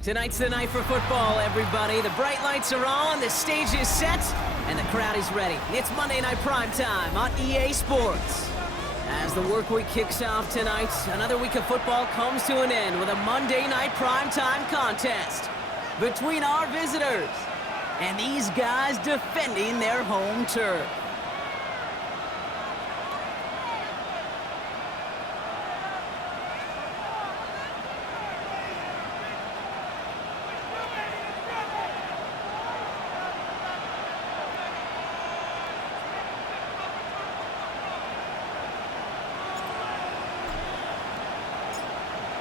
Tonight's the night for football, everybody. The bright lights are on, the stage is set, and the crowd is ready. It's Monday Night Prime Time on EA Sports. As the work week kicks off tonight, another week of football comes to an end with a Monday Night Prime Time contest between our visitors and these guys defending their home turf.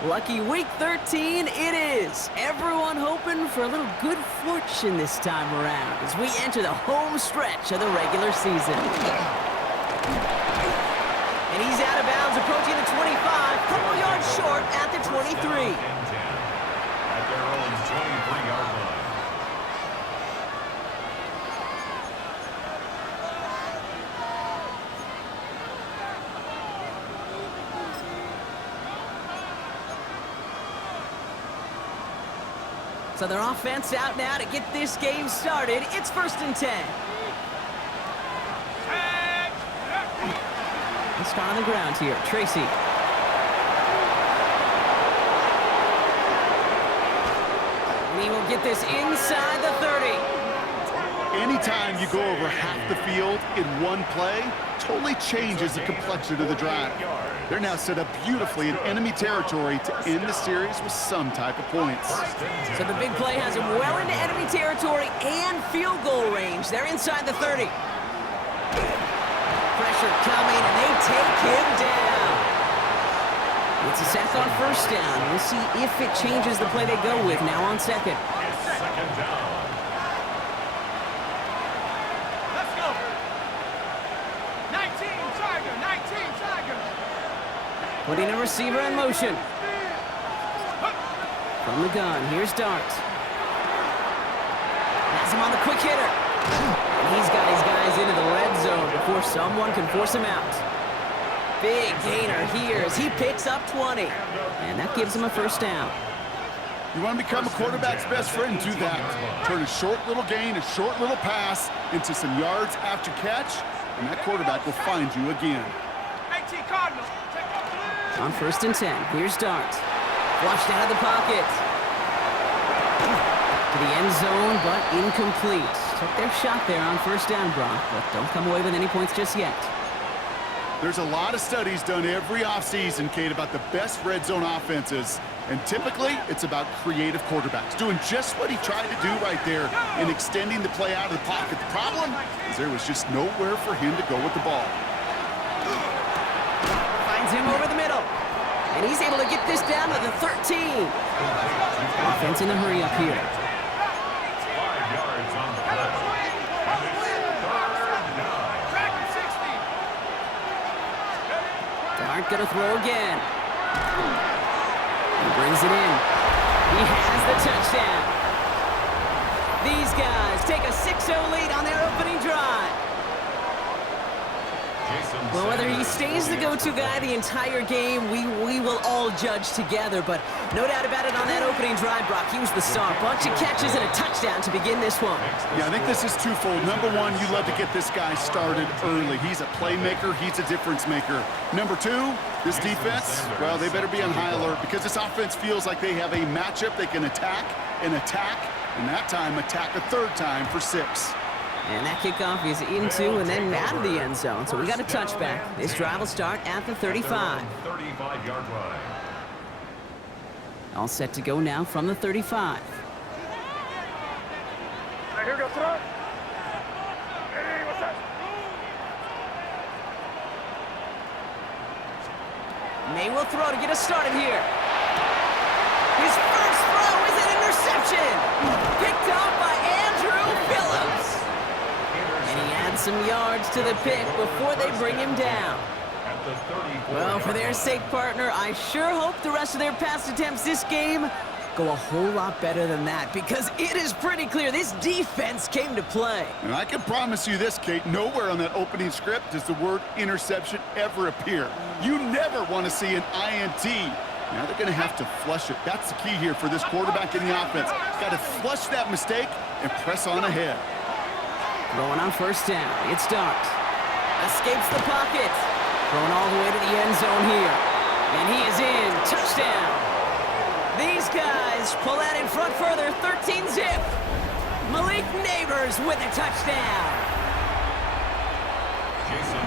Lucky week 13 it is. Everyone hoping for a little good fortune this time around as we enter the home stretch of the regular season. And he's out of bounds, approaching the 25, couple yards short at the 23. At their own 23-yard line. So their offense out now to get this game started. It's 1st and 10. Let's start on the ground here. Tracy. And he will get this inside the 30. Anytime you go over half the field in one play, totally changes the complexion of the drive. They're now set up beautifully in enemy territory to end the series with some type of points. So the big play has him well into enemy territory and field goal range. They're inside the 30. Pressure coming, and they take him down. It's a sack on 1st down. We'll see if it changes the play they go with now on 2nd. It's 2nd down. Let's go. 19 Tiger. Putting a receiver in motion. From the gun, here's Dart. Has him on the quick hitter. And he's got his guys into the red zone before someone can force him out. Big gainer here as he picks up 20. And that gives him a 1st down. You want to become a quarterback's best friend, do that. Turn a short little gain, a short little pass into some yards after catch, and that quarterback will find you again. 18 Cardinals. On 1st and 10, here's Dart. Flushed out of the pocket. To the end zone, but incomplete. Took their shot there on 1st down, Brock, but don't come away with any points just yet. There's a lot of studies done every offseason, Kate, about the best red zone offenses. And typically, it's about creative quarterbacks, doing just what he tried to do right there in extending the play out of the pocket. The problem is there was just nowhere for him to go with the ball. Finds him over the middle. And he's able to get this down to the 13. Offense in a hurry up here. 5 yards on the play. And it's 3rd down. Dart gonna throw again. He brings it in. He has the touchdown. These guys take a 6-0 lead on their opening drive. Well, whether he stays the go-to guy the entire game, we will all judge together. But no doubt about it, on that opening drive, Brock, he was the star. Bunch of catches and a touchdown to begin this one. Yeah, I think this is twofold. Number one, you love to get this guy started early. He's a playmaker. He's a difference maker. Number two, this defense, well, they better be on high alert because this offense feels like they have a matchup they can attack, and that time attack a 3rd time for 6. And that kickoff is into and then out of the end zone. So we got a touchback. This drive will start at the 35. 35-yard line. All set to go now from the 35. Here goes throw. Hey, what's that? May will throw to get us started here. His first throw is an interception. Picked off by Andrew Phillips. And he adds some yards to the pick before they bring him down. Well, for their sake, partner, I sure hope the rest of their pass attempts this game go a whole lot better than that, because it is pretty clear this defense came to play. And I can promise you this, Kate, nowhere on that opening script does the word interception ever appear. You never want to see an INT Now they're going to have to flush it. That's the key here for this quarterback in the offense. Got to flush that mistake and press on ahead. Throwing on first down. It's Dart. Escapes the pocket. Throwing all the way to the end zone here. And he is in. Touchdown. These guys pull that in front further. 13-zip. Malik Neighbors with a touchdown.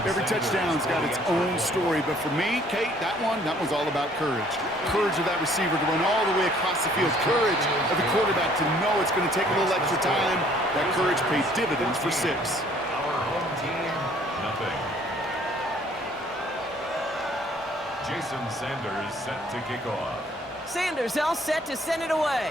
Every touchdown's got its own story, but for me, Kate, that one's all about courage. Courage of that receiver to run all the way across the field. Courage of the quarterback to know it's going to take a little extra time. That courage pays dividends for 6. Our home team, nothing. Jason Sanders set to kick off. Sanders all set to send it away.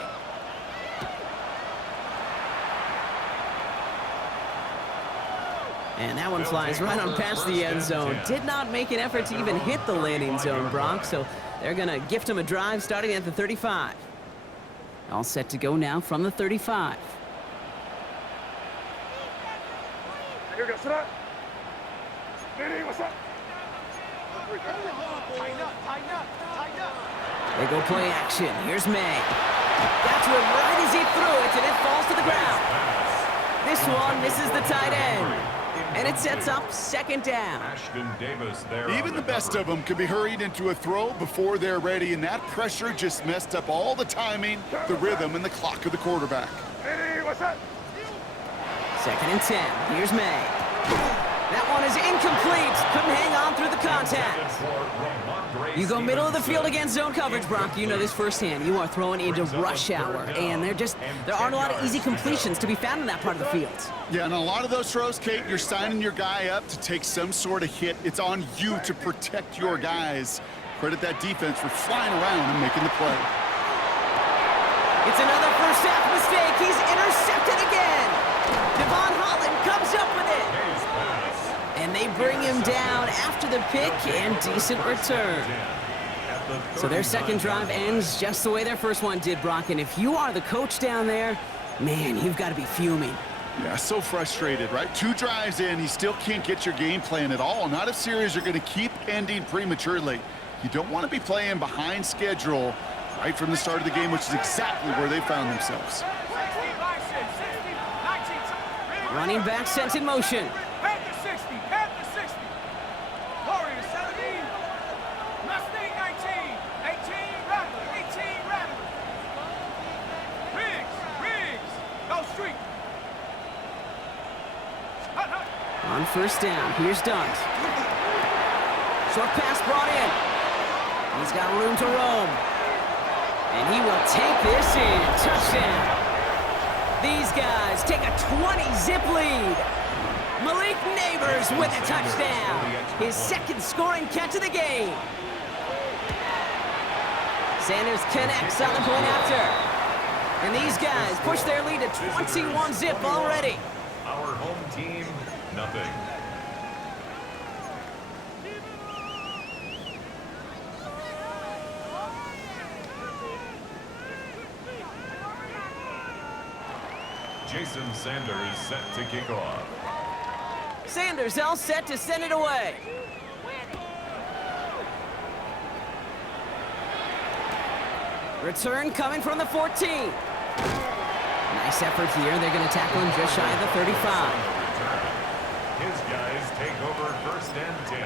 And that one flies right on past the end zone. Did not make an effort to even hit the landing zone, Brock, so they're going to gift him a drive starting at the 35. All set to go now from the 35. Here we go, sit up. Vinny, what's up? They go play action. Here's May. Got to it right as he threw it, and it falls to the ground. This one misses the tight end. And it sets up second down. Even the best of them could be hurried into a throw before they're ready, and that pressure just messed up all the timing, the rhythm, and the clock of the quarterback. Vinny, what's up? Second and 10. Here's May. That one is incomplete. Couldn't hang on through the contact. You go middle of the field against zone coverage, Brock. You know this firsthand. You are throwing into rush hour, and there aren't a lot of easy completions to be found in that part of the field. Yeah, and a lot of those throws, Kate, you're signing your guy up to take some sort of hit. It's on you to protect your guys. Credit that defense for flying around and making the play. It's another first half mistake. He's intercepted again. Devon Holland comes up with it. And they bring him down after the pick and decent return. So their second drive ends just the way their first one did, Brock. And if you are the coach down there, man, you've got to be fuming. Yeah, so frustrated, right? 2 drives in, you still can't get your game plan at all. Not if series are going to keep ending prematurely. You don't want to be playing behind schedule right from the start of the game, which is exactly where they found themselves. Running back sent in motion. On first down, here's Dunt. Short pass brought in. He's got room to roam. And he will take this in. Touchdown. These guys take a 20-zip lead. Malik Neighbors with a touchdown. His second scoring catch of the game. Sanders connects on the point after. And these guys push their lead to 21-zip already. Our home team, nothing. Jason Sanders set to kick off. Sanders all set to send it away. Return coming from the 14. Nice effort here. They're going to tackle him just shy of the 35. His guys take over first and 10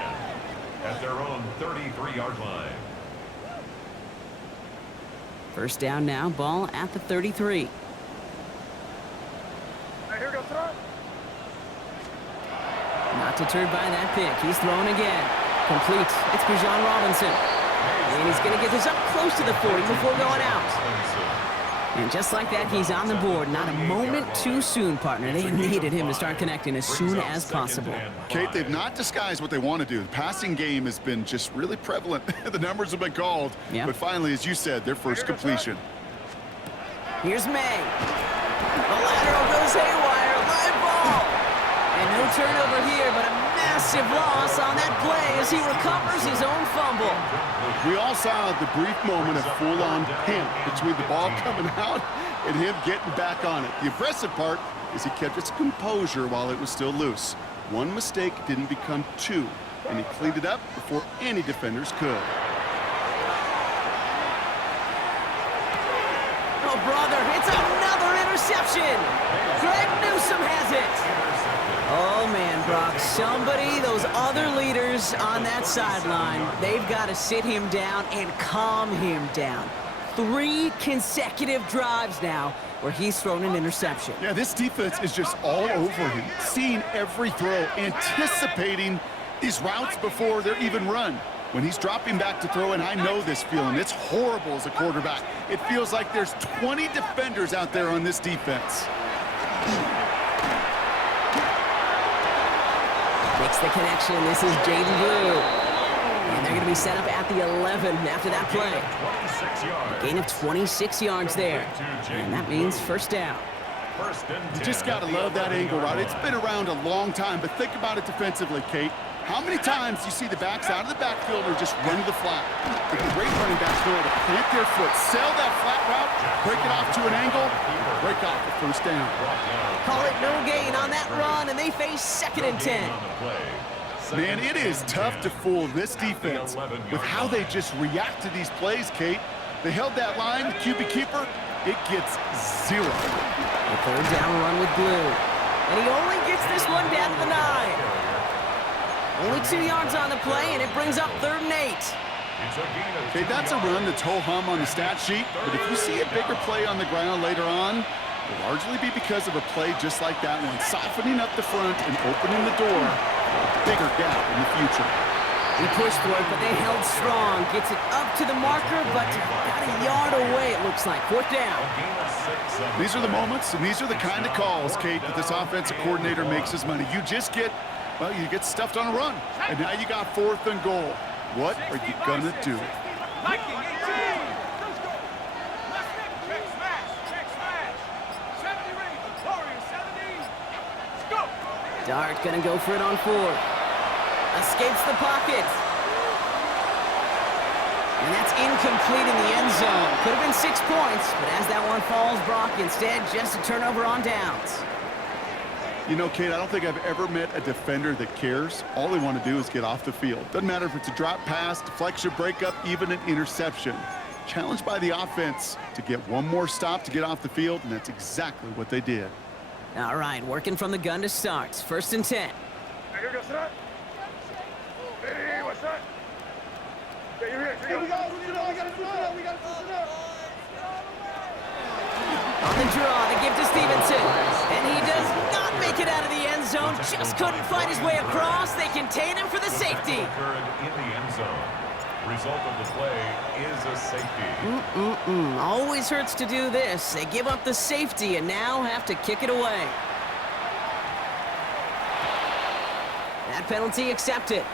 at their own 33-yard line. First down now, ball at the 33. Here we go, throw. Not deterred by that pick. He's throwing again. Complete. It's Bijan Robinson. And he's going to get this up close to the 40 before going out. And just like that, he's on the board. Not a moment too soon, partner. They needed him to start connecting as soon as possible. Kate, they've not disguised what they want to do. The passing game has been just really prevalent. The numbers have been called. Yep. But finally, as you said, their first completion. Here's May. The lateral goes haywire. Live ball. And no turnover here, but a massive loss on that play as he recovers his own fumble. We all saw the brief moment of full-on panic between the ball coming out and him getting back on it. The impressive part is he kept his composure while it was still loose. One mistake didn't become two, and he cleaned it up before any defenders could. interception. Greg Newsome has it. Oh, man, Brock, those other leaders on that sideline, they've got to sit him down and calm him down. 3 consecutive drives now where he's thrown an interception. Yeah, this defense is just all over him, seeing every throw, anticipating these routes before they're even run. When he's dropping back to throw, and I know this feeling, it's horrible as a quarterback. It feels like there's 20 defenders out there on this defense. Makes the connection. This is Jaden Blue. And they're going to be set up at the 11 after that play. Gain of 26 yards there. And that means first down. You just got to love that angle, right? It's been around a long time, but think about it defensively, Kate. How many times you see the backs out of the backfield or just run to the flat? The great running backs know how to plant their foot, sail that flat route, break it off to an angle, break off the first down. Call it no gain on that run, and they face 2nd and 10. Man, it is tough to fool this defense with how they just react to these plays, Kate. They held that line, the QB keeper, it gets 0. The 3rd down run with Blue. And he only gets this one down to the 9. Only 2 yards on the play, and it brings up 3rd and 8. Okay, that's a run that's ho-hum on the stat sheet, but if you see a bigger play on the ground later on, it'll largely be because of a play just like that one, softening up the front and opening the door for a bigger gap in the future. He pushed for it, but they held strong. Gets it up to the marker, but got a yard away, it looks like. 4th down. These are the moments, and these are the kind of calls, Kate, that this offensive coordinator makes his money. You just get, well, you get stuffed on a run, and now you got 4th and goal. What are you gonna do? Dart gonna go for it on 4th. Escapes the pocket. And that's incomplete in the end zone. Could have been 6 points, but as that one falls, Brock, instead just a turnover on downs. You know, Kate, I don't think I've ever met a defender that cares. All they want to do is get off the field. Doesn't matter if it's a drop pass, deflection, breakup, even an interception. Challenged by the offense to get one more stop to get off the field, and that's exactly what they did. All right, working from the gun to start. 1st and 10. What's that? Here we go. On the draw, the give to Stevenson. And he does not make it out of the end zone. Just couldn't find his way across. They contain him for the safety. In the end zone. Result of the play is a safety. Always hurts to do this. They give up the safety and now have to kick it away. That penalty accepted.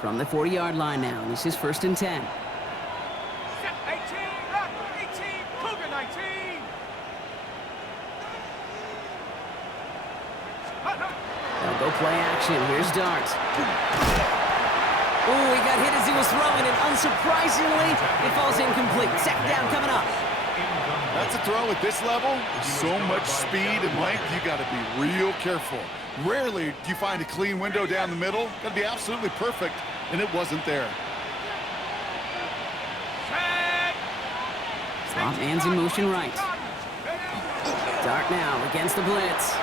From the 40-yard line now, this is 1st and 10. 18, 19. They'll go play action. Here's Dart. Ooh, he got hit as he was throwing, and unsurprisingly, it falls incomplete. 2nd down coming up. That's a throw at this level. So much speed and length, you got to be real careful. Rarely do you find a clean window down the middle. Got to be absolutely perfect, and it wasn't there. Swamp man's in motion right. Dart now against the blitz.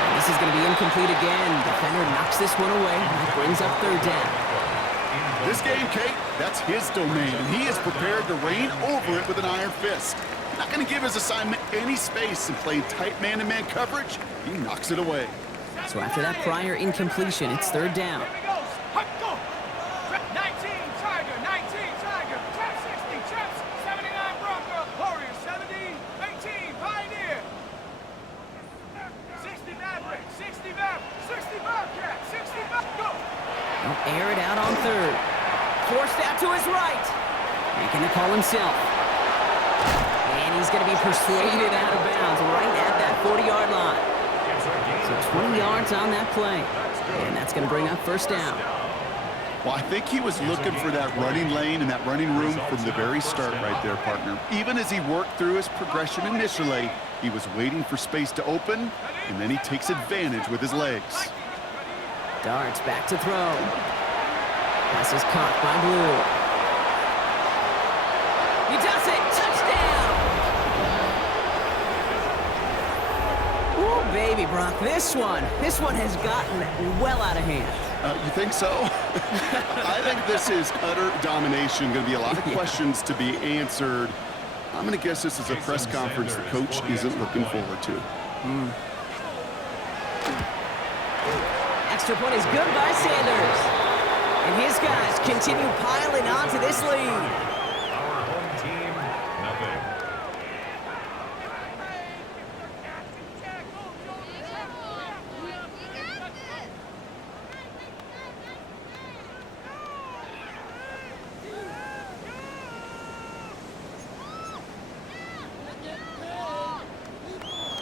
And this is going to be incomplete again. Defender knocks this one away. That brings up 3rd down. This game, Kate, that's his domain, and he is prepared to reign over it with an iron fist. Not going to give his assignment any space and play tight man-to-man coverage. He knocks it away. So after that prior incompletion, it's 3rd down. 19 Tiger, Trap 60, Traps 79 Bronco, Warriors 70, 18 Pioneer, 60 Maverick, 60 Bobcat, 60 go. They'll air it out on 3rd. Forced out to his right. Making the call himself. And he's going to be persuaded out of bounds right at that 40-yard line. So 20 yards on that play. And that's going to bring up 1st down. Well, I think he was looking for that running lane and that running room from the very start right there, partner. Even as he worked through his progression initially, He was waiting for space to open, and then he takes advantage with his legs. Darts back to throw. Pass is caught by Blue. He does it! Touchdown! Ooh, baby, Brock, this one has gotten well out of hand. You think so? I think this is utter domination. Going to be a lot of questions to be answered. I'm going to guess this is a press conference the coach isn't looking forward to. Extra point is good by Sanders. And his guys continue piling on to this lead. Our home team, nothing.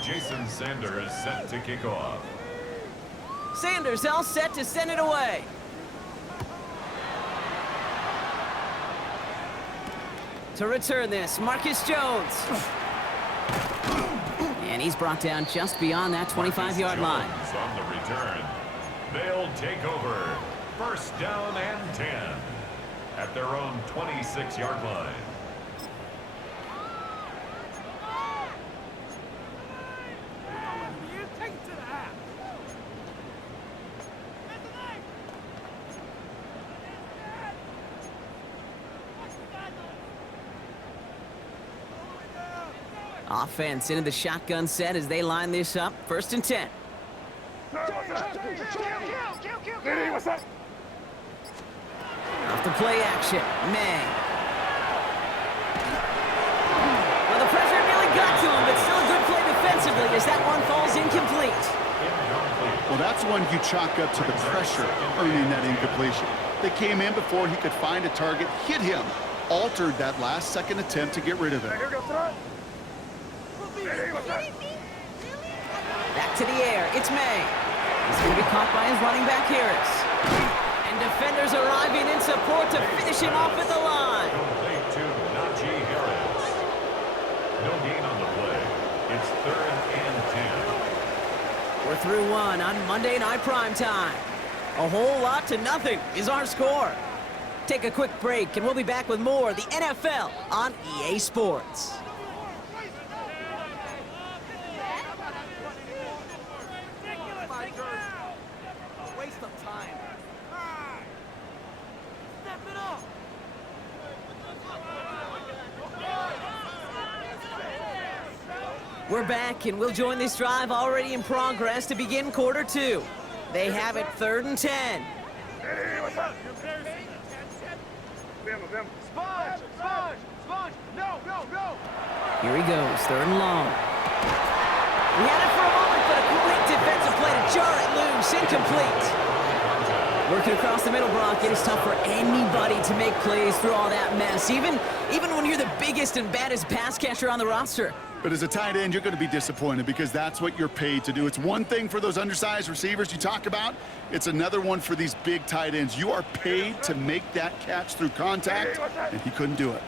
Jason Sanders set to kick off. Sanders all set to send it away. To return this, Marcus Jones. And he's brought down just beyond that 25-yard line. On the return. They'll take over. First down and 10 at their own 26-yard line. Offense into the shotgun set as they line this up. First and 10. What's that? Off the play action, May. Well, the pressure nearly got to him, but still a good play defensively as that one falls incomplete. Well, that's one you chalk up to the pressure earning that incompletion. They came in before he could find a target, hit him, altered that last-second attempt to get rid of it. Back to the air, it's May. He's going to be caught by his running back, Harris. And defenders arriving in support to finish him off at the line. Complete to Najee Harris. No gain on the play. It's 3rd and 10. We're through one on Monday Night Primetime. A whole lot to nothing is our score. Take a quick break, and we'll be back with more of the NFL on EA Sports. We're back, and we'll join this drive already in progress to begin quarter two. They have it 3rd and 10. Here he goes, 3rd and long. We had it for a moment, but a quick defensive play to jar it loose, incomplete. Working across the middle, Brock, it is tough for anybody to make plays through all that mess, even when you're the biggest and baddest pass catcher on the roster. But as a tight end, you're going to be disappointed because that's what you're paid to do. It's one thing for those undersized receivers you talk about. It's another one for these big tight ends. You are paid to make that catch through contact, and he couldn't do it.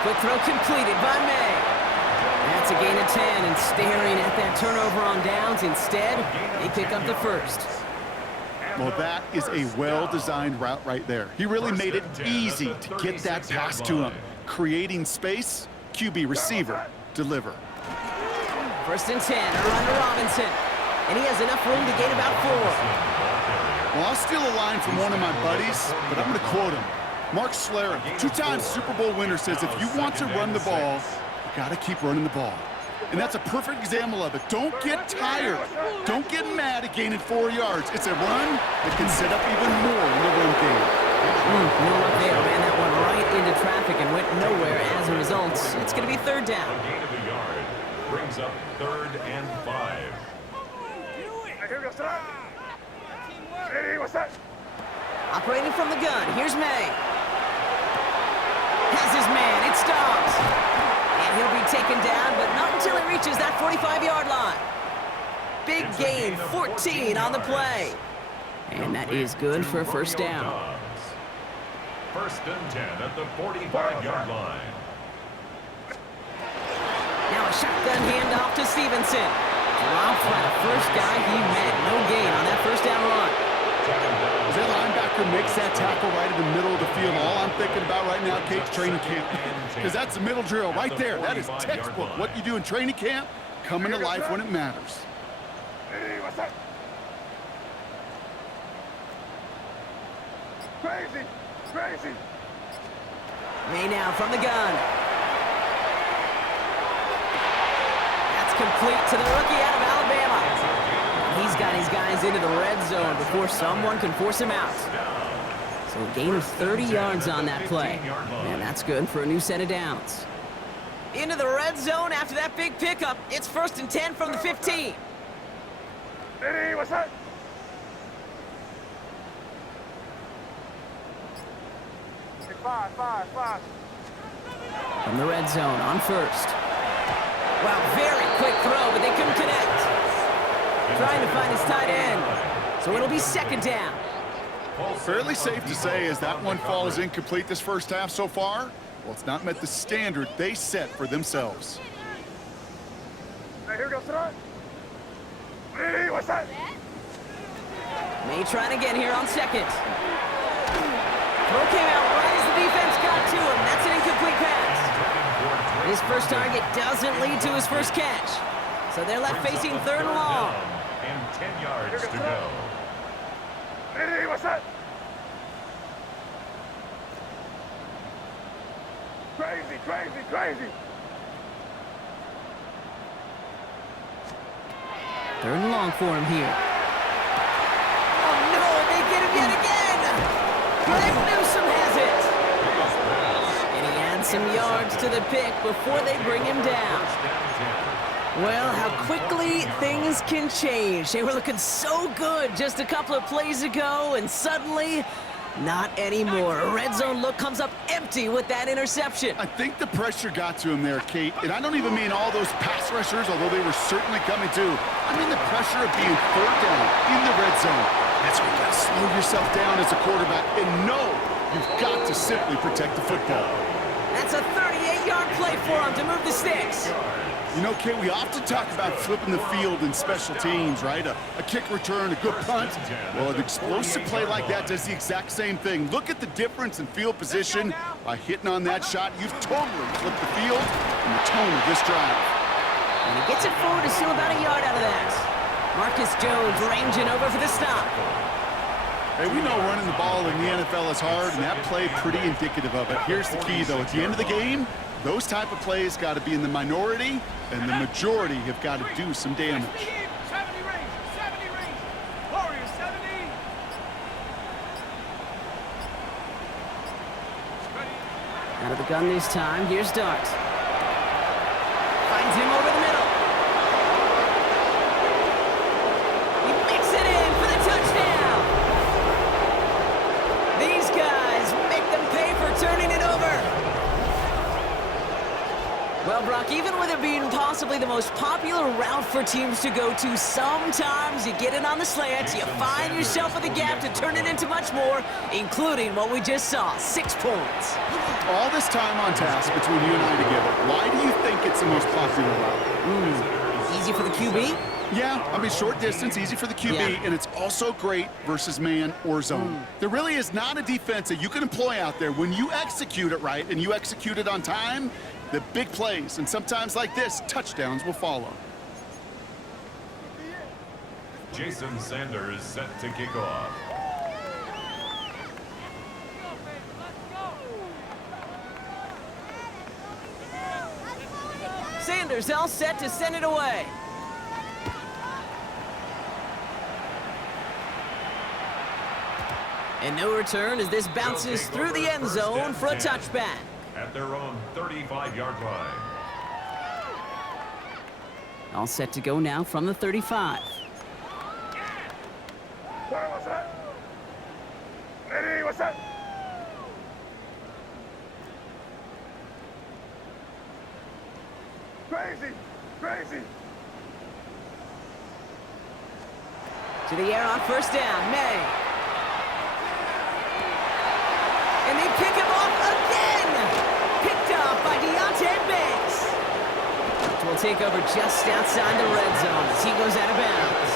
Quick throw completed by May. That's a gain of 10, and staring at that turnover on downs. Instead, they pick up the first. Well, that is a well-designed route right there. He really made it easy to get that pass to him. Creating space, QB receiver, deliver. 1st and 10, around to Robinson. And he has enough room to gain about 4. Well, I'll steal a line from one of my buddies, but I'm going to quote him. Mark Schlereth, 2-time Super Bowl winner, says if you want to run the ball, you got to keep running the ball. And that's a perfect example of it. Don't get tired. Don't get mad at gaining 4 yards. It's a run that can set up even more in the run game. No luck there. Ran that one right into traffic and went nowhere as a result. It's going to be 3rd down. A gain of a yard brings up 3rd and 5. Operating from the gun, here's May. Has his man, it stops. And he'll be taken down, but not until he reaches that 45-yard line. Big gain, 14 on the play. And that is good for a 1st down. 1st and 10 at the 45-yard line. Now a shotgun handoff to Stevenson. Drops by the first guy he met. No gain on that first down run. As that linebacker makes that tackle right in the middle of the field, all I'm thinking about right now, Kate, training camp. Because that's the middle drill right there. That is textbook. What you do in training camp, coming to life when it matters. Hey, what's up? Crazy, crazy. May now from the gun. That's complete to the rookie out of Alabama. He's got his guys into the red zone before someone can force him out. So a gain of 30 yards on that play. And that's good for a new set of downs. Into the red zone after that big pickup. It's 1st and 10 from the 15. Hey, what's up? Hey, five. From the red zone on 1st. Wow, very quick throw, but they couldn't connect. Trying to find his tight end. So it'll be 2nd down. Fairly safe to say as that one falls incomplete this first half so far, well, it's not met the standard they set for themselves. Hey, here goes tonight. Hey, what's that? May trying again here on 2nd. Throw came out right as the defense got to him. That's an incomplete pass. His first target doesn't lead to his first catch. So they're left facing 3rd and long. And 10 yards to go. Hey, what's that? Crazy. 3rd and long for him here. Oh no, they get him yet again! Greg Newsome has it! And he adds some yards to the pick before they bring him down. Well, how quickly things can change. They were looking so good just a couple of plays ago, and suddenly, not anymore. A red zone look comes up empty with that interception. I think the pressure got to him there, Kate. And I don't even mean all those pass rushers, although they were certainly coming too. I mean the pressure of being 3rd down in the red zone. That's where you got to slow yourself down as a quarterback and know you've got to simply protect the football. That's a 38-yard play for him to move the sticks. You know, Kate, we often talk about flipping the field in special teams, right? A kick return, a good punt. Well, an explosive play like that does the exact same thing. Look at the difference in field position. By hitting on that shot, you've totally flipped the field and the tone of this drive. And he gets it forward to steal about a yard out of that. Marcus Jones ranging over for the stop. Hey, we know running the ball in the NFL is hard, and that play pretty indicative of it. Here's the key, though. At the end of the game, those type of plays got to be in the minority, and the majority have got to do some damage. 70 range. Warriors, 70. Out of the gun this time, here's Dart. Finds him over the middle. He makes it in for the touchdown. These guys make them pay for turning it over. Well, Brock, even with it being possibly the most popular route for teams to go to, sometimes you get it on the slant, you find yourself with a gap to turn it into much more, including what we just saw, 6 points. All this time on task between you and I together, why do you think it's the most popular route? Easy for the QB? Yeah, I mean, short distance, easy for the QB, Yeah. and it's also great versus man or zone. There really is not a defense that you can employ out there. When you execute it right and you execute it on time, the big plays, and sometimes like this, touchdowns will follow. Jason Sanders set to kick off. Sanders all set to send it away. And no return as this bounces through the end zone for a touchback. At their own 35-yard line. All set to go now from the 35. Sorry, what's that? Eddie, what's that? Crazy. To the air on 1st down, May. And they pick him off again! Picked off by Deontay Banks. will take over just outside the red zone as he goes out of bounds.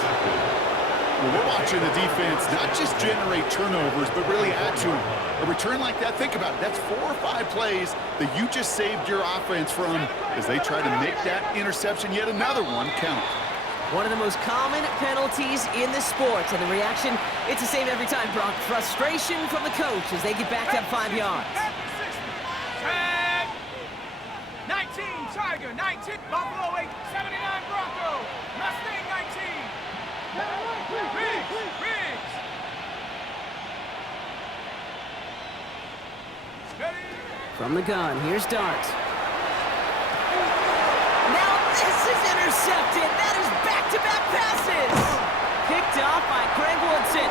Well, we're watching the defense not just generate turnovers, but really add to them. A return like that, think about it, that's 4 or 5 plays that you just saved your offense from as they try to make that interception, yet another one, count. One of the most common penalties in the sport, and the reaction, it's the same every time, Brock. Frustration from the coach as they get backed up 5 yards. 19, Tiger, 19, Buffalo 8, 79, Bronco, Mustang 19. Riggs. From the gun, here's Dart. Now this is intercepted. That is back-to-back passes. Picked off by Craig Woodson.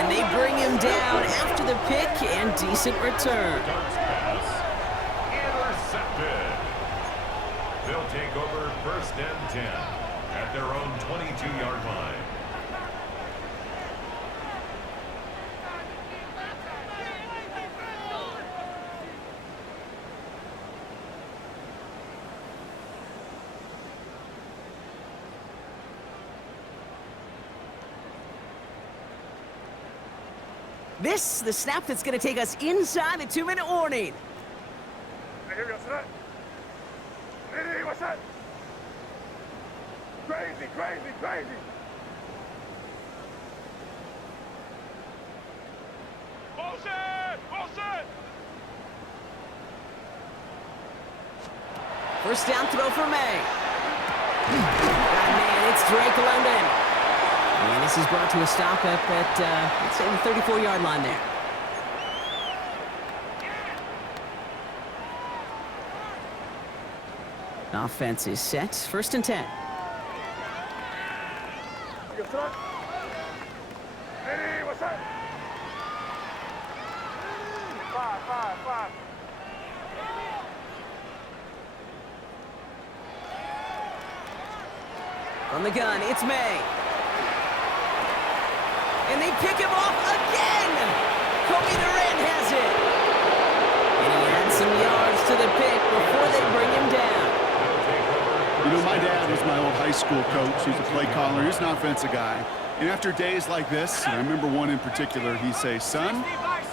And they bring him down after the pick and decent return. Dart's pass intercepted. They'll take over 1st and 10 at their own 22-yard line. This, the snap that's going to take us inside the 2-minute warning. Hey, here we go. Set. Ready, what's that? Crazy. Bullshit! First down throw for May. Man, it's Drake London. And this is brought to a stop up at, let's say, the 34-yard line there. Offense is set. 1st and 10. Ready, what's that? 5. From the gun, it's May. And they pick him off again! Kobe Durant has it! And he adds some yards to the pick before they bring him down. You know, my dad was my old high school coach. He's a play caller. He's an offensive guy. And after days like this, and I remember one in particular, he'd say, son,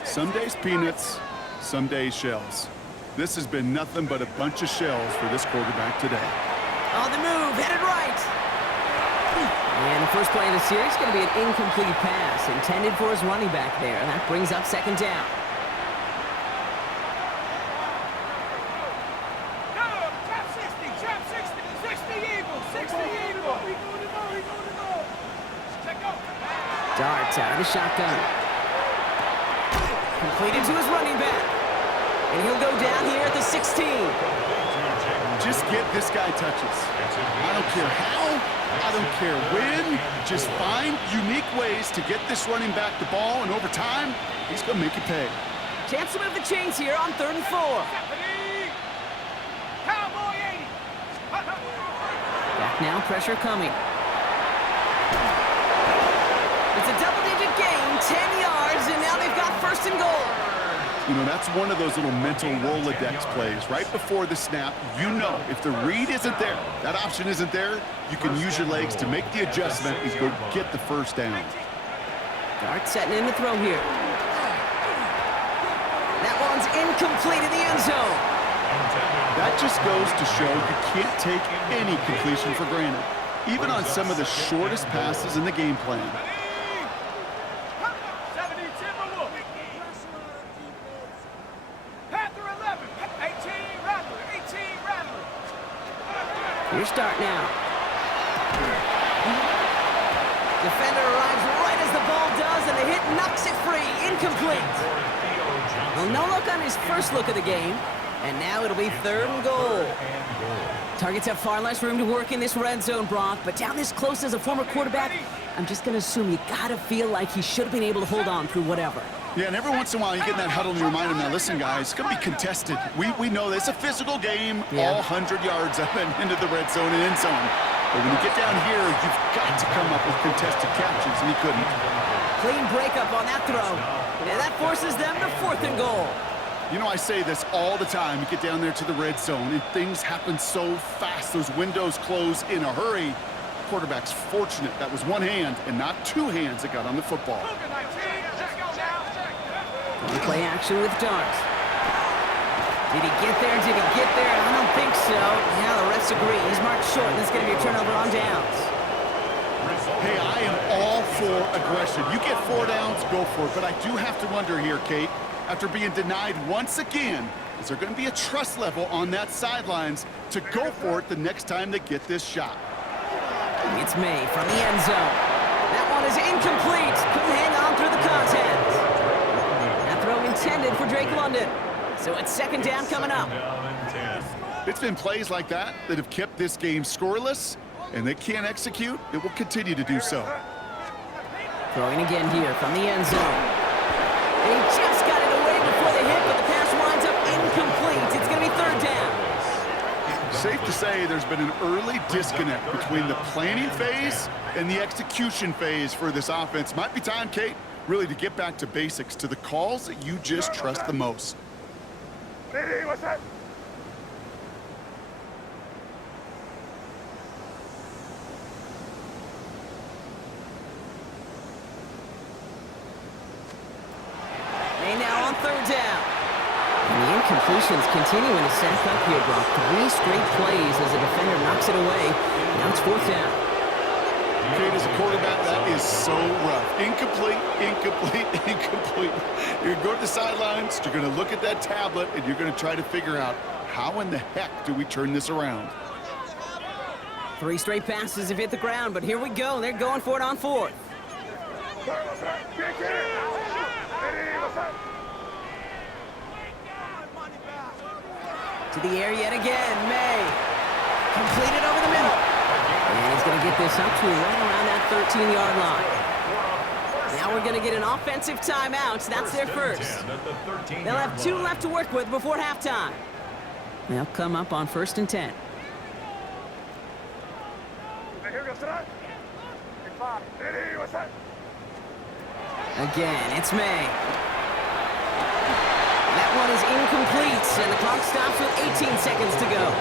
some days peanuts, some days shells. This has been nothing but a bunch of shells for this quarterback today. On the move, headed right. And the first play of the series is going to be an incomplete pass intended for his running back there. And that brings up 2nd down. Trap 60 Eagle. Dart out of the shotgun. Completed to his running back. And he'll go down here at the 16. Just get this guy touches. I don't care how, I don't care when. Just find unique ways to get this running back the ball, and over time, he's going to make you pay. Chance to move the chains here on 3rd and 4. Cowboy 80. Back now, pressure coming. It's a double-digit gain, 10 yards, and now they've got 1st and goal. You know, that's one of those little mental Rolodex plays. Right before the snap, you know if the read isn't there, that option isn't there, you can use your legs to make the adjustment and go get the 1st down. Dart setting in the throw here. That one's incomplete in the end zone. That just goes to show you can't take any completion for granted, even on some of the shortest passes in the game plan. 70 Timberwolf. Panther 11. 18 Rattler. 18 Rattler. Here's Dart now. Defender arrives right as the ball does, and the hit knocks it free. Incomplete. Well, no look on his first look of the game, and now it'll be 3rd and goal. Targets have far less room to work in this red zone, Brock, but down this close as a former quarterback, I'm just going to assume you got to feel like he should have been able to hold on through whatever. Yeah, and every once in a while you get in that huddle and you remind him, now listen guys, it's going to be contested. We know this, it's a physical game, all 100 yards up and into the red zone and end zone. But when you get down here, you've got to come up with contested catches, and he couldn't. Clean breakup on that throw. And that forces them to 4th and goal. You know, I say this all the time. You get down there to the red zone, and things happen so fast. Those windows close in a hurry. Quarterback's fortunate that was one hand and not two hands that got on the football. Play action with Dart. Did he get there? Did he get there? I don't think so. Now the refs agree. He's marked short, and it's going to be a turnover on downs. Hey, I am all for aggression. You get 4 downs, go for it. But I do have to wonder here, Kate, after being denied once again, is there going to be a trust level on that sidelines to go for it the next time they get this shot? It's May from the end zone. That one is incomplete. Couldn't hang on through the contact. That throw intended for Drake London. So it's second down coming up. It's been plays like that that have kept this game scoreless, and they can't execute. It will continue to do so. Throwing again here from the end zone. And he just got it away before the hit, but the pass winds up incomplete. It's going to be third down. Safe to say there's been an early disconnect between the planning phase and the execution phase for this offense. Might be time, Kate, really to get back to basics, to the calls that you just trust the most. Hey, what's that? May now on third down. And the incompletions continuing to stack up here, Brock. 3 straight plays as a defender knocks it away. Now it's fourth down. Kate, as a quarterback, that is so rough. Incomplete, incomplete, incomplete. You're going to go to the sidelines, you're going to look at that tablet, and you're going to try to figure out how in the heck do we turn this around? 3 straight passes have hit the ground, but here we go. They're going for it on fourth. To the air yet again, May. Completed over the middle. And he's going to get this up to right around that 13-yard line. Now we're going to get an offensive timeout. That's their first. They'll have 2 left to work with before halftime. They'll come up on 1st and 10. Again, it's May. That one is incomplete, and the clock stops with 18 seconds to go.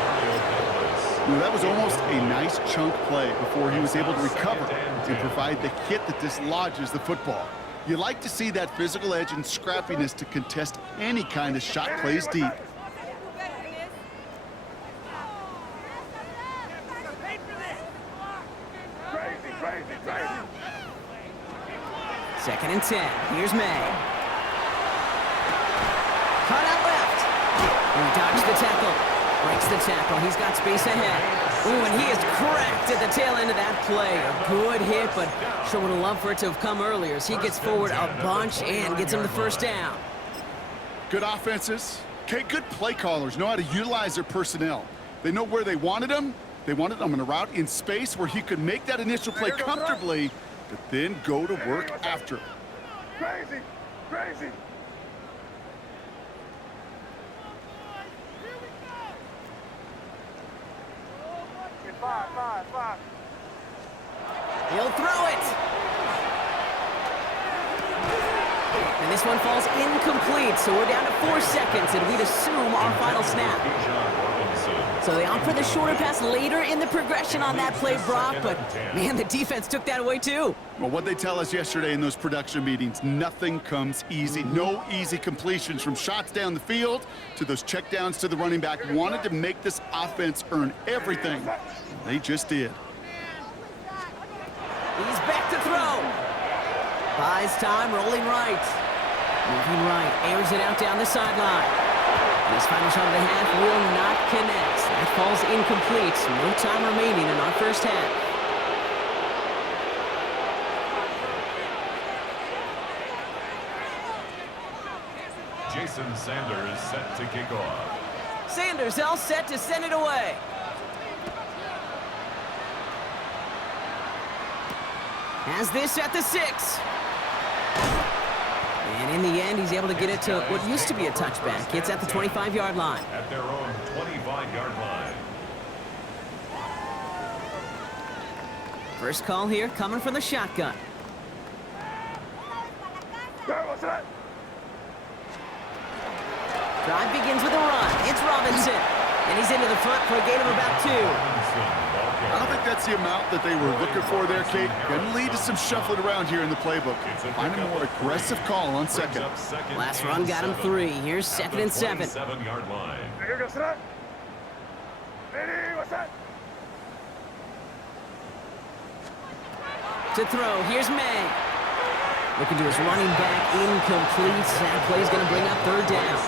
Well, that was almost a nice chunk play before he was able to recover and provide the hit that dislodges the football. You like to see that physical edge and scrappiness to contest any kind of shot plays deep. Second and 10. Here's May. Cut out left. And he dodged the tackle. Breaks the tackle. He's got space ahead. Ooh, and he is cracked at the tail end of that play. A good hit, but sure would have loved for it to have come earlier as he gets forward a bunch and gets him the first down. Good offenses. Okay, good play callers know how to utilize their personnel. They know where they wanted him. They wanted him in a route in space where he could make that initial play comfortably, but then go to work after. Crazy, crazy. Five. He'll throw it. And this one falls incomplete, so we're down to 4 seconds, and we'd assume our final snap. So they opt for the shorter pass later in the progression on that play, Brock, but man, the defense took that away too. Well, what they tell us yesterday in those production meetings, nothing comes easy. No easy completions, from shots down the field to those checkdowns to the running back. Wanted to make this offense earn everything. They just did. He's back to throw. Buys time, rolling right. Moving right, airs it out down the sideline. His final shot of the half will not connect. That falls incomplete. No time remaining in our first half. Jason Sanders set to kick off. Sanders all set to send it away. Has this at the 6. And in the end, he's able to get it to what used to be a touchback. It's at the 25-yard line. At their own 25-yard line. First call here coming from the shotgun. Drive begins with a run. It's Robinson. And he's into the front for a gain of about 2. I don't think that's the amount that they were looking for there, Kate. Going to lead to some shuffling around here in the playbook. Find a more aggressive call on second. Last run got him 3. Here's 2nd and 7. 7-yard line. Here goes that. Ready, what's that? To throw, here's May. Looking to his running back, incomplete. That play's going to bring up 3rd down.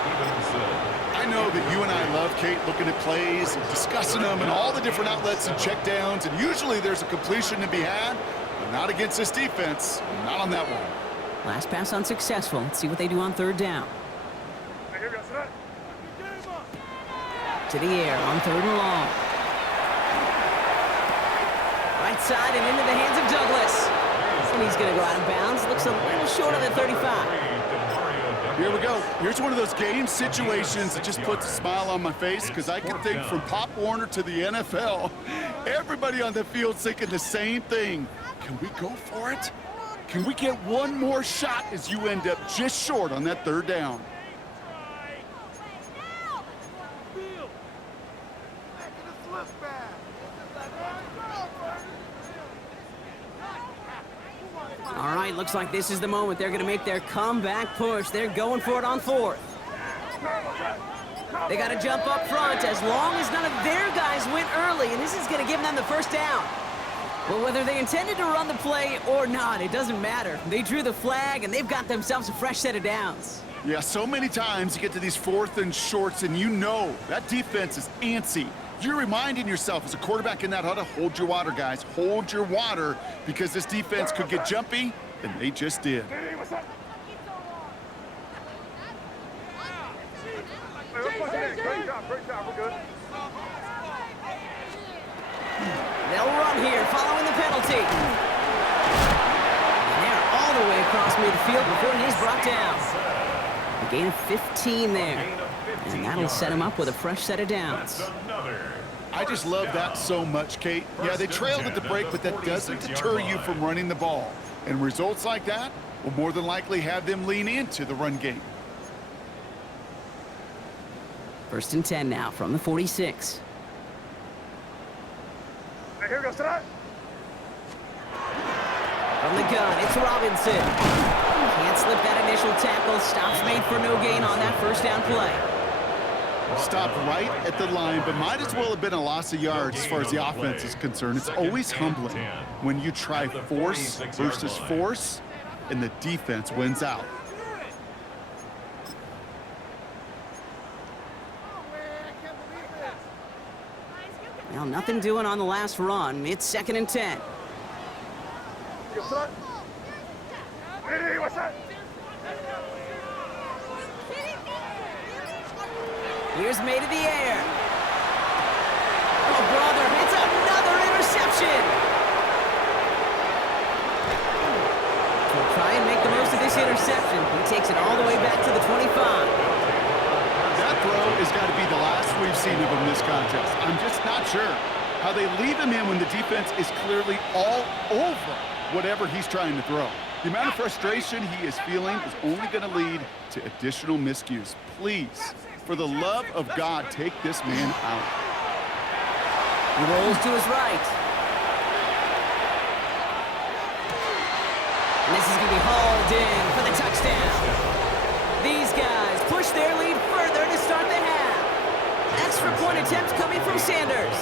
I know that you and I love, Kate, looking at plays and discussing them and all the different outlets and checkdowns, and usually there's a completion to be had, but not against this defense, not on that one. Last pass unsuccessful. Let's see what they do on 3rd down. Here goes that. To the air on 3rd and long. Right side and into the hands of Douglas. And he's going to go out of bounds. Looks a little short of the 35. Here we go. Here's one of those game situations that just puts a smile on my face because I can think from Pop Warner to the NFL. Everybody on the field's thinking the same thing. Can we go for it? Can we get one more shot as you end up just short on that 3rd down? All right, looks like this is the moment. They're going to make their comeback push. They're going for it on 4th. They got to jump up front as long as none of their guys went early, and this is going to give them the 1st down. Well, whether they intended to run the play or not, it doesn't matter. They drew the flag, and they've got themselves a fresh set of downs. Yeah, so many times you get to these 4th and shorts, and you know that defense is antsy. You're reminding yourself as a quarterback in that huddle, hold your water, guys. Hold your water because this defense could get jumpy, and they just did. Ready, what's that? Great job, we're good. They'll run here following the penalty. And they're all the way across midfield before he's brought down. A gain of 15 there. And that'll set him up with a fresh set of downs. I just love that so much, Kate. Yeah, they trailed at the break, but that doesn't deter you from running the ball. And results like that will more than likely have them lean into the run game. 1st and 10 now from the 46. Here goes that. From the gun, it's Robinson. Can't slip that initial tackle. Stops made for no gain on that 1st down play. Stopped right at the line, but might as well have been a loss of yards as far as the offense is concerned. It's always humbling when you try force versus force, and the defense wins out. Well, nothing doing on the last run. It's 2nd and 10. Ready, what's that? Here's May to the air. Oh, brother, it's another interception. He'll try and make the most of this interception. He takes it all the way back to the 25. That throw has got to be the last we've seen of him this contest. I'm just not sure how they leave him in when the defense is clearly all over whatever he's trying to throw. The amount of frustration he is feeling is only going to lead to additional miscues. Please, for the love of God, take this man out. He rolls to his right. And this is going to be hauled in for the touchdown. These guys push their lead further to start the half. Extra point attempt coming from Sanders.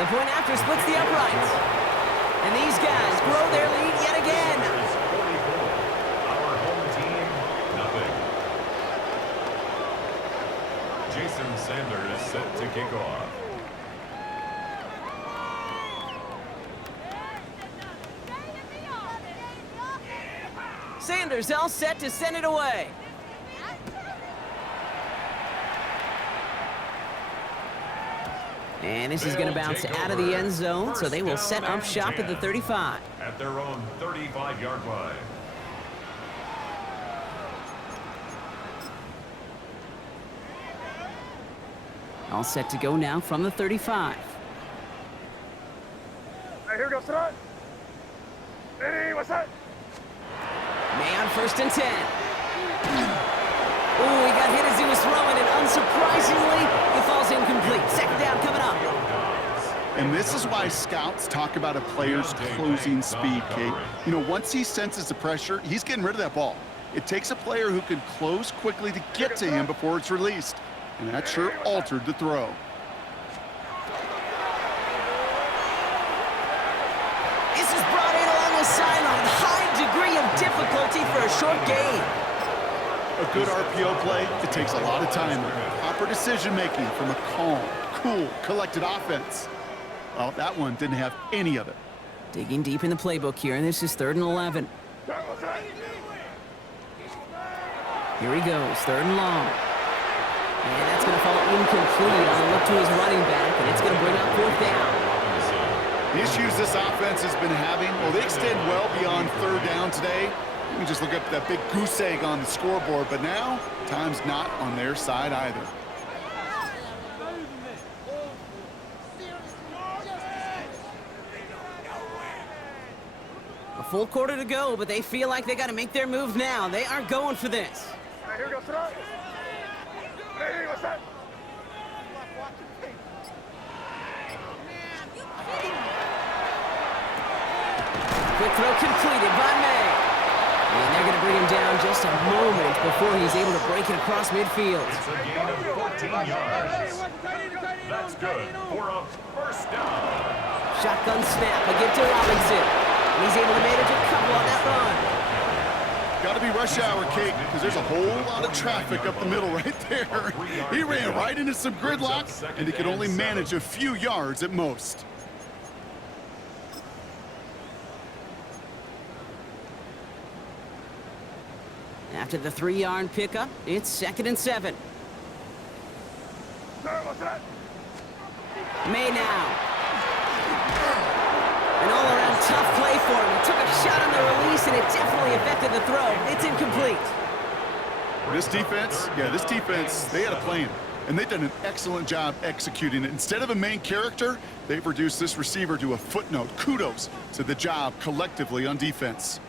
The point after splits the uprights. And these guys grow their lead yet again. Our home team, nothing. Jason Sanders set to kick off. Sanders all set to send it away. And this is going to bounce out of the end zone, so they will set up shop at the 35. At their own 35-yard line. All set to go now from the 35. Hey, here we go, start. Ready, what's that? May on 1st and 10. Ooh, he got hit as he was throwing, and unsurprisingly, he falls incomplete. 2nd down coming up. And this is why scouts talk about a player's closing speed, Kate. You know, once he senses the pressure, he's getting rid of that ball. It takes a player who can close quickly to get to him before it's released. And that sure altered the throw. This is brought in along the sideline. High degree of difficulty for a short gain. A good RPO play, it takes a lot of time. Proper decision-making from a calm, cool, collected offense. Well, that one didn't have any of it. Digging deep in the playbook here, and this is 3rd and 11. Here he goes, 3rd and long. And that's going to fall incomplete on a look to his running back, and it's going to bring up 4th down. The issues this offense has been having, well, they extend well beyond 3rd down today. You can just look up that big goose egg on the scoreboard, but now, time's not on their side either. A full quarter to go, but they feel like they got to make their move now. They are going for this. Hey, here we go, start. Ready, what's that? Quick throw completed by May. And they're going to bring him down just a moment before he's able to break it across midfield. It's a gain of 14 yards. That's good for a 1st down. Shotgun snap, a give to Robinson. And he's able to manage a couple on that run. Got to be rush hour, Kate, because there's a whole lot of traffic up the middle right there. He ran right into some gridlock, and he could only manage a few yards at most. After the 3-yard pickup, it's 2nd and 7. What's that? May now. An all-around tough play for him. He took a shot on the release, and it definitely affected the throw. It's incomplete. This defense, they had a plan, and they've done an excellent job executing it. Instead of a main character, they've reduced this receiver to a footnote. Kudos to the job collectively on defense.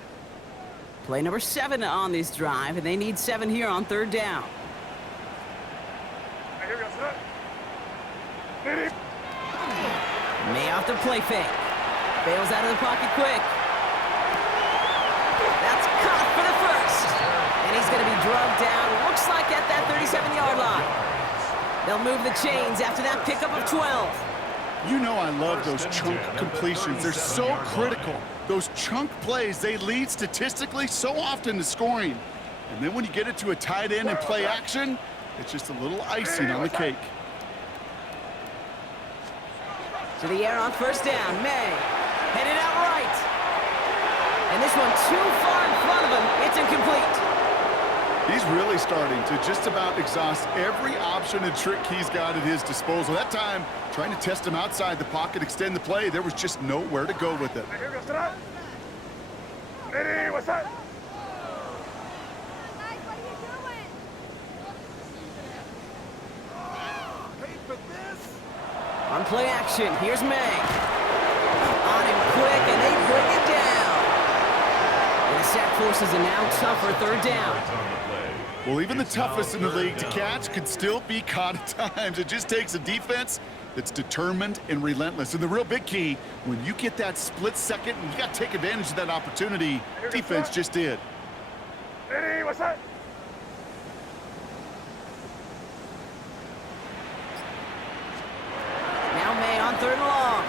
Play number 7 on this drive, and they need 7 here on 3rd down. Hey, here we go, start. Ready. May off the play fake. Bails out of the pocket quick. That's caught for the 1st. And he's going to be drugged down, looks like at that 37-yard line. They'll move the chains after that pickup of 12. You know I love those chunk completions. They're so critical. Those chunk plays, they lead statistically so often to scoring. And then when you get it to a tight end and play action, it's just a little icing on the cake. To the air on 1st down, May. Headed out right. And this one too far in front of him. It's incomplete. He's really starting to just about exhaust every option and trick he's got at his disposal. That time, trying to test him outside the pocket, extend the play, there was just nowhere to go with it. Hey, here we go, start. Ready, what's that? On play action, here's May. On him quick, and they bring it down. And the sack forces a now tougher 3rd down. Well, even the toughest in the league to catch could still be caught at times. It just takes a defense that's determined and relentless. And the real big key, when you get that split second, and you got to take advantage of that opportunity, defense just did. Ready, what's that? Now May on 3rd and long.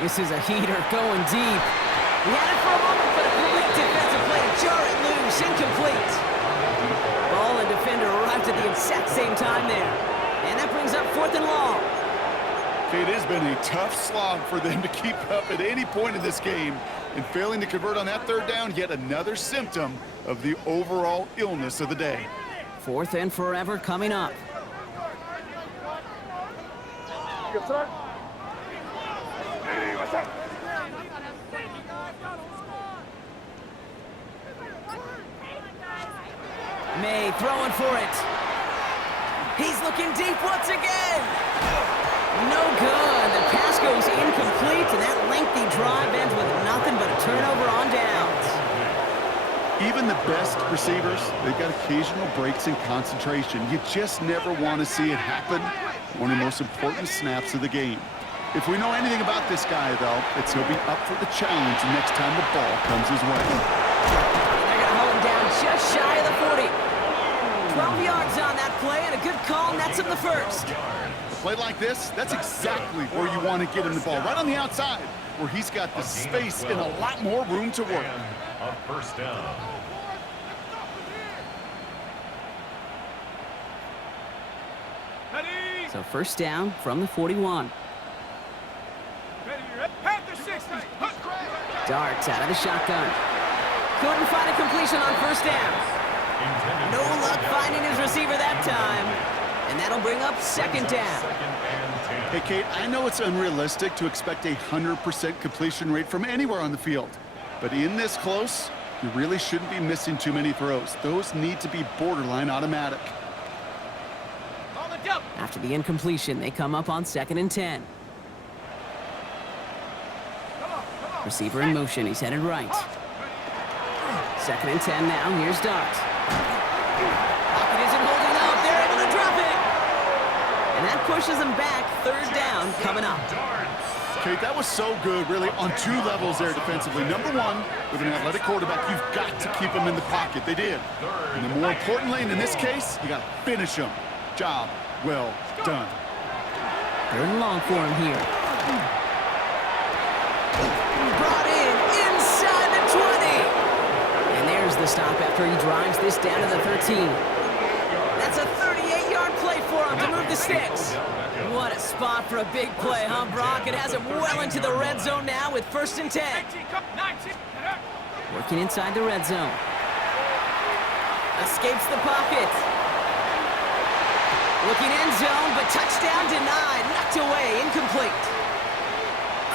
This is a heater going deep. He had it for a moment, but a great defensive play to jar it loose, incomplete. Ball and defender arrived at the exact same time there. And that brings up 4th and long. It has been a tough slog for them to keep up at any point in this game. And failing to convert on that 3rd down, yet another symptom of the overall illness of the day. 4th and forever coming up. Good start. Ready, what's that? May throwing for it. He's looking deep once again. No good. The pass goes incomplete, and that lengthy drive ends with nothing but a turnover on downs. Even the best receivers, they've got occasional breaks in concentration. You just never want to see it happen. One of the most important snaps of the game. If we know anything about this guy, though, it's he'll be up for the challenge next time the ball comes his way. They're going to hold him down just shy of the 40. 12 yards on that play, and a good call nets him the first. A play like this, that's exactly where you want to get him the ball, right on the outside, where he's got the space and a lot more room to work. A first down. So first down from the 41. Panther 60. Darts out of the shotgun. Couldn't find a completion on first down. No luck finding his receiver that time. And that'll bring up second down. Hey, Kate, I know it's unrealistic to expect a 100% completion rate from anywhere on the field. But in this close, you really shouldn't be missing too many throws. Those need to be borderline automatic. On the double. After the incompletion, they come up on 2nd and 10. Receiver in motion. He's headed right. 2nd and 10 now. Here's Dart. Pocket isn't holding up. They're able to drop it. And that pushes them back. Third down coming up. Kate, that was so good, really, on two levels there defensively. Number one, with an athletic quarterback, you've got to keep him in the pocket. They did. And then more importantly, in this case, you got to finish him. Job well done. 3rd and long for him here. Brought in inside the 20. And there's the stop after he drives this down to the 13. That's a 38-yard play for him to move the sticks. What a spot for a big play, huh, Brock? It has him well into the red zone now with 1st and 10. 19. Working inside the red zone. Escapes the pocket. Looking end zone, but touchdown denied. Knocked away, incomplete.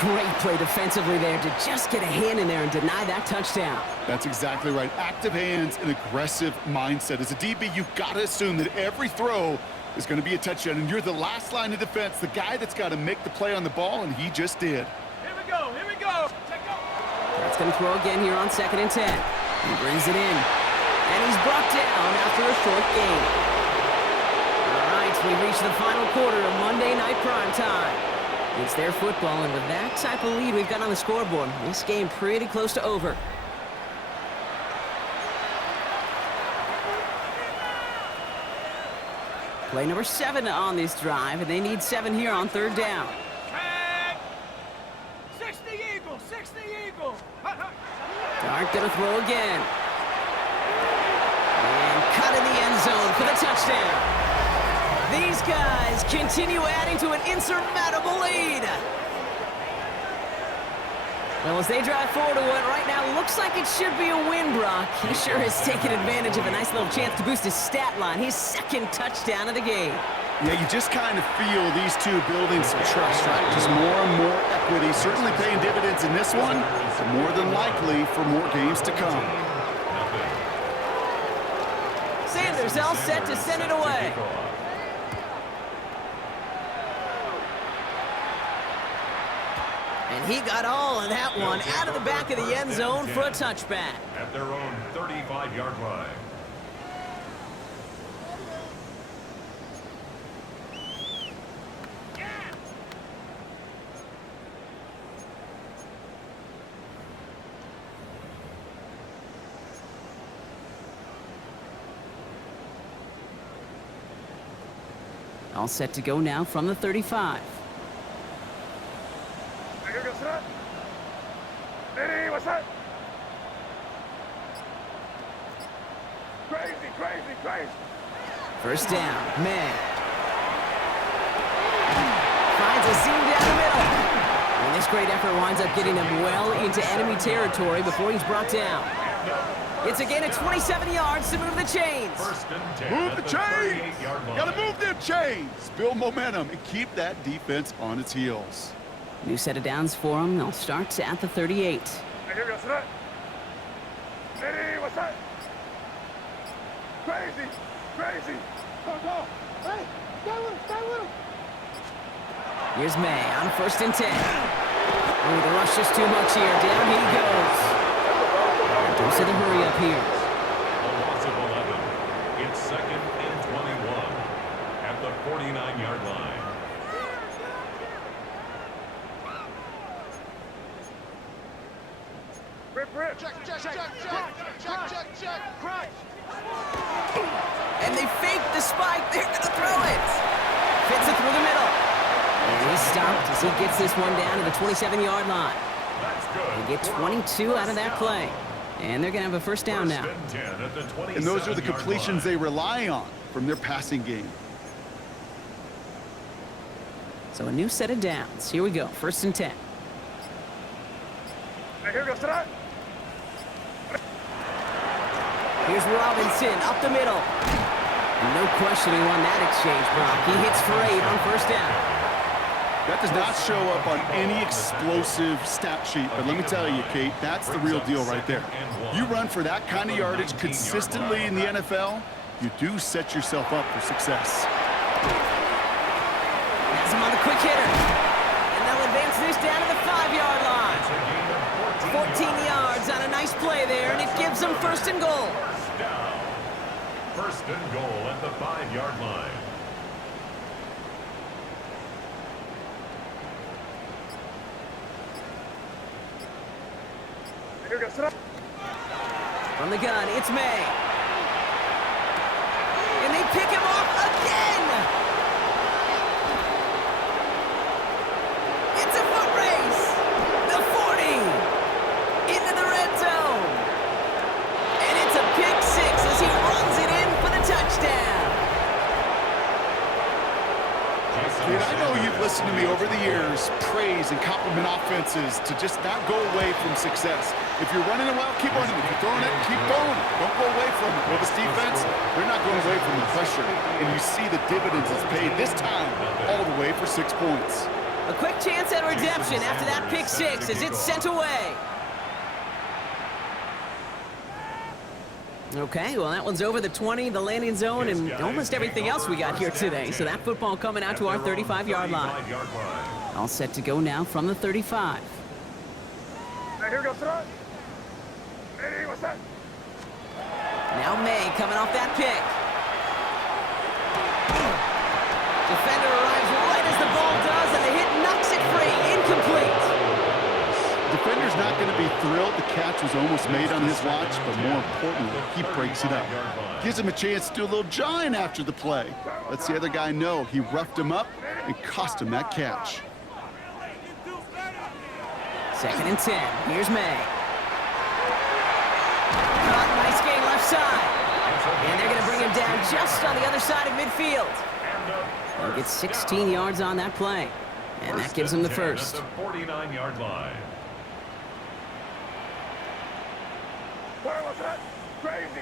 Great play defensively there to just get a hand in there and deny that touchdown. That's exactly right. Active hands and aggressive mindset. As a DB, you've got to assume that every throw is going to be a touchdown, and you're the last line of defense, the guy that's got to make the play on the ball, and he just did. Here we go. Check go. That's going to throw again here on 2nd and 10. He brings it in, and he's brought down after a short gain. All right, we've reached the final quarter of Monday Night Prime Time. It's their football, and with that type of lead we've got on the scoreboard, this game pretty close to over. Play number 7 on this drive, and they need 7 here on 3rd down. Tag. 60 Eagle. Dart gonna throw again. And cut in the end zone for the touchdown. These guys continue adding to an insurmountable lead. Well, as they drive forward to what right now looks like it should be a win, Brock. He sure has taken advantage of a nice little chance to boost his stat line. His 2nd touchdown of the game. Yeah, you just kind of feel these two building some trust, right? Just more and more equity. Certainly paying dividends in this one, but more than likely for more games to come. Sanders all set to send it away. And he got all of that one out of the back of the end zone for a touchback. At their own 35-yard line. All set to go now from the 35. What's that? Crazy. First down, May. Finds a seam down the middle. And this great effort winds up getting him well into enemy territory before he's brought down. It's a gain of 27 yards to move the chains. Move the chains! Gotta move them chains! Build momentum and keep that defense on its heels. New set of downs for him. They'll start at the 38. What's that? Crazy! Crazy! Go, go! Hey! Stay with him! Stay with him! Here's May on 1st and 10. Ooh, the rush is too much here. Down he goes. Don't see the hurry up here. A loss of 11. It's 2nd and 21 at the 49-yard line. Rip! Check! Crunch! And they fake the spike. They're going to throw it. Fits it through the middle. And he's stopped as he gets this one down to the 27-yard line. That's good. They get 22 out of that play. And they're going to have a first down now. And those are the completions they rely on from their passing game. So a new set of downs. Here we go. 1st and 10. Hey, here goes tonight. Here's Robinson up the middle. And no question he won that exchange, Brock. He hits for 8 on 1st down. That does not show up on any explosive stat sheet, but let me tell you, Kate, that's the real deal right there. You run for that kind of yardage consistently in the NFL, you do set yourself up for success. Has him on the quick hitter. And they'll advance this down to the 5-yard line. 14 yards on a nice play there, and it gives them 1st and goal. 1st and goal at the 5-yard line. Here goes tonight. From the gun, it's May. And they pick him off again. It's a foot race. The 40. Into the red zone. And it's a pick 6 as he runs it in for the touchdown. Kate, I know you've listened to me over the years praise and compliment offenses to just not go away from success. If you're running it well, keep running it. If you're throwing it, keep throwing it. Don't go away from it. Well, this defense, they're not going away from the pressure. And you see the dividends it's paid this time all the way for 6 points. A quick chance at redemption after that pick 6 as it's sent away. Okay, well, that one's over the 20, the landing zone, and almost everything else we got here today. So that football coming out to our 35-yard line. All set to go now from the 35. Hey, here goes tonight. Hey, what's that? Now May coming off that pick. Defender arrives right as the ball does, and the hit knocks it free. Incomplete. Defender's not going to be thrilled the catch was almost made on his watch, but more importantly, he breaks it up. Gives him a chance to do a little jawing after the play. Lets the other guy know he roughed him up and cost him that catch. 2nd and 10. Here's May. Nice gain left side. And they're going to bring him down just on the other side of midfield. He'll get 16 yards on that play. And that gives him the 1st. At the 49-yard line. Hey, what's that? Crazy!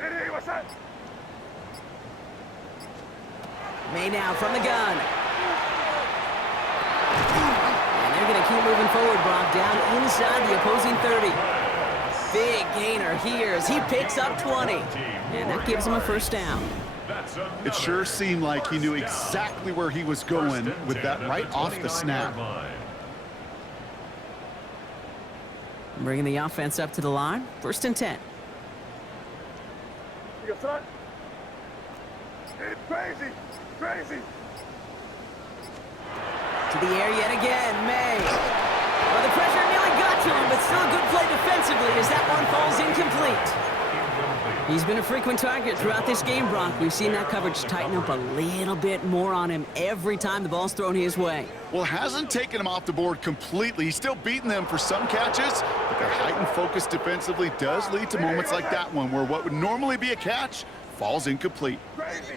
Hey, what's that? May now from the gun. And they're going to keep moving forward, Brock, down inside the opposing 30. Big gainer here as he picks up 20. And that gives him a 1st down. It sure seemed like he knew exactly where he was going with that right off the snap. Bringing the offense up to the line. 1st and 10. Here goes tonight. Hey, crazy! To the air yet again, May. Well, the pressure nearly got to him, but still a good play defensively as that one falls incomplete. He's been a frequent target throughout this game, Brock. We've seen that coverage tighten up a little bit more on him every time the ball's thrown his way. Well, hasn't taken him off the board completely. He's still beating them for some catches, but that heightened focus defensively does lead to moments like that one where what would normally be a catch falls incomplete. Crazy!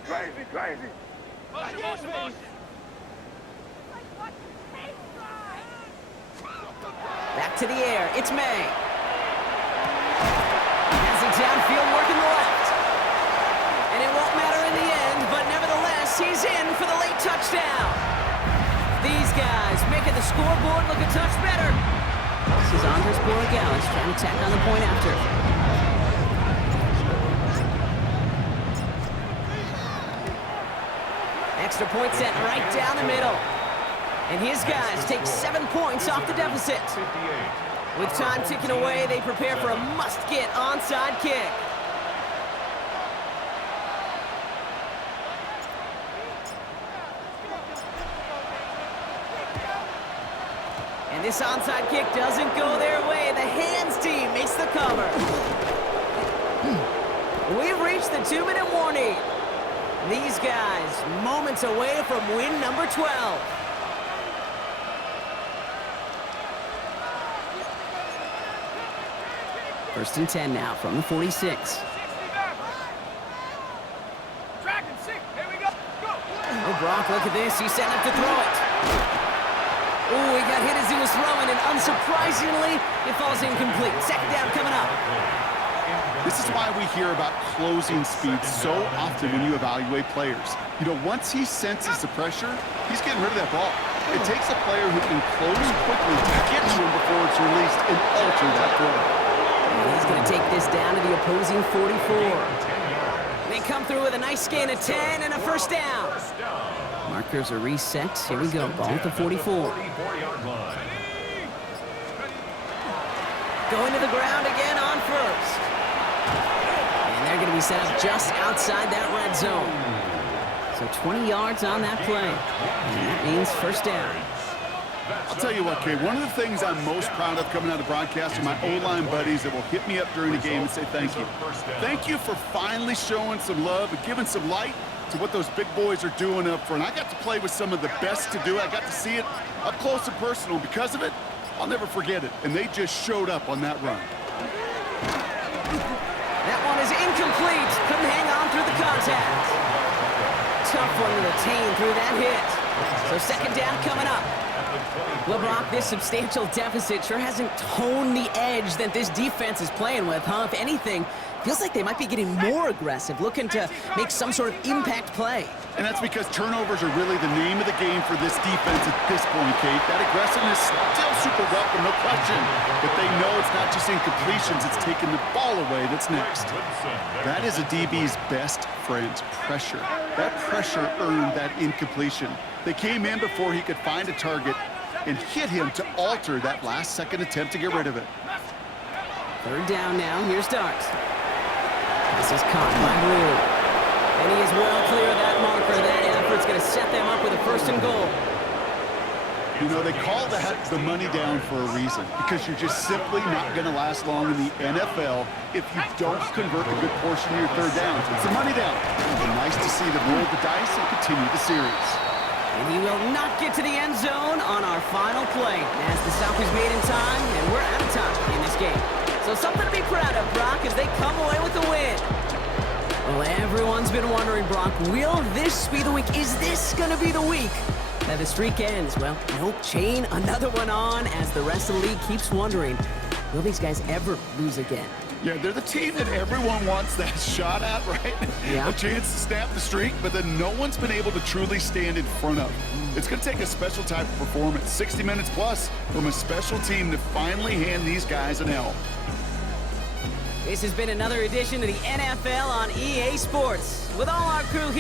Back to the air. It's May. Has it downfield working the left. And it won't matter in the end, but nevertheless, he's in for the late touchdown. These guys making the scoreboard look a touch better. This is Andres Borregales trying to tack on the point after. Extra point set right down the middle. And his guys take 7 points off the deficit. With time ticking away, they prepare for a must-get onside kick. And this onside kick doesn't go their way. The hands team makes the cover. We've reached the 2-minute warning. These guys moments away from win number 12. First and 10 now from the 46. Track and 6. Here we go. Go. Oh, Brock, look at this. He's set up to throw it. Oh, he got hit as he was throwing, and unsurprisingly, it falls incomplete. Second down coming up. This is why we hear about closing speed so often when you evaluate players. You know, once he senses the pressure, he's getting rid of that ball. It takes a player who can close quickly to get to him before it's released and alter that throw. He's going to take this down to the opposing 44. They come through with a nice gain of 10 and a first down. Markers are reset. Here we go. Ball at the 44. Going to the ground again on first. And they're going to be set up just outside that red zone. So 20 yards on that play. And that means first down. I'll tell you what, Kay, one of the things I'm most proud of coming out of broadcast are my O-line buddies that will hit me up during the game and say thank you. Thank you for finally showing some love and giving some light to what those big boys are doing up front. I got to play with some of the best to do it. I got to see it up close and personal. Because of it, I'll never forget it. And they just showed up on that run. That one is incomplete. Couldn't hang on through the contact. Tough one to retain through that hit. So second down coming up. Well, Brock, this substantial deficit sure hasn't toned the edge that this defense is playing with, huh? If anything, feels like they might be getting more aggressive, looking to make some sort of impact play. And that's because turnovers are really the name of the game for this defense at this point, Kate. That aggressiveness still super welcome, no question. But they know it's not just incompletions, it's taking the ball away that's next. That is a DB's best friend, pressure. That pressure earned that incompletion. They came in before he could find a target and hit him to alter that last-second attempt to get rid of it. Third down now. Here's Starks. This is caught by Blue. And he is well clear of that marker. That effort's going to set them up with a first and goal. You know, they call that the money down for a reason, because you're just simply not going to last long in the NFL if you don't convert a good portion of your third downs. It's the money down. And nice to see them roll the dice and continue the series. And he will not get to the end zone on our final play, as the stop is made in time, and we're out of time in this game. So something to be proud of, Brock, as they come away with the win. Well, everyone's been wondering, Brock, will this be the week? Is this going to be the week that the streak ends? Well, nope, chain another one on, as the rest of the league keeps wondering, will these guys ever lose again? Yeah, they're the team that everyone wants that shot at, right? Yeah. A chance to snap the streak, but then no one's been able to truly stand in front of. It's going to take a special type of performance, 60 minutes plus, from a special team to finally hand these guys an L. This has been another edition of the NFL on EA Sports. With all our crew here.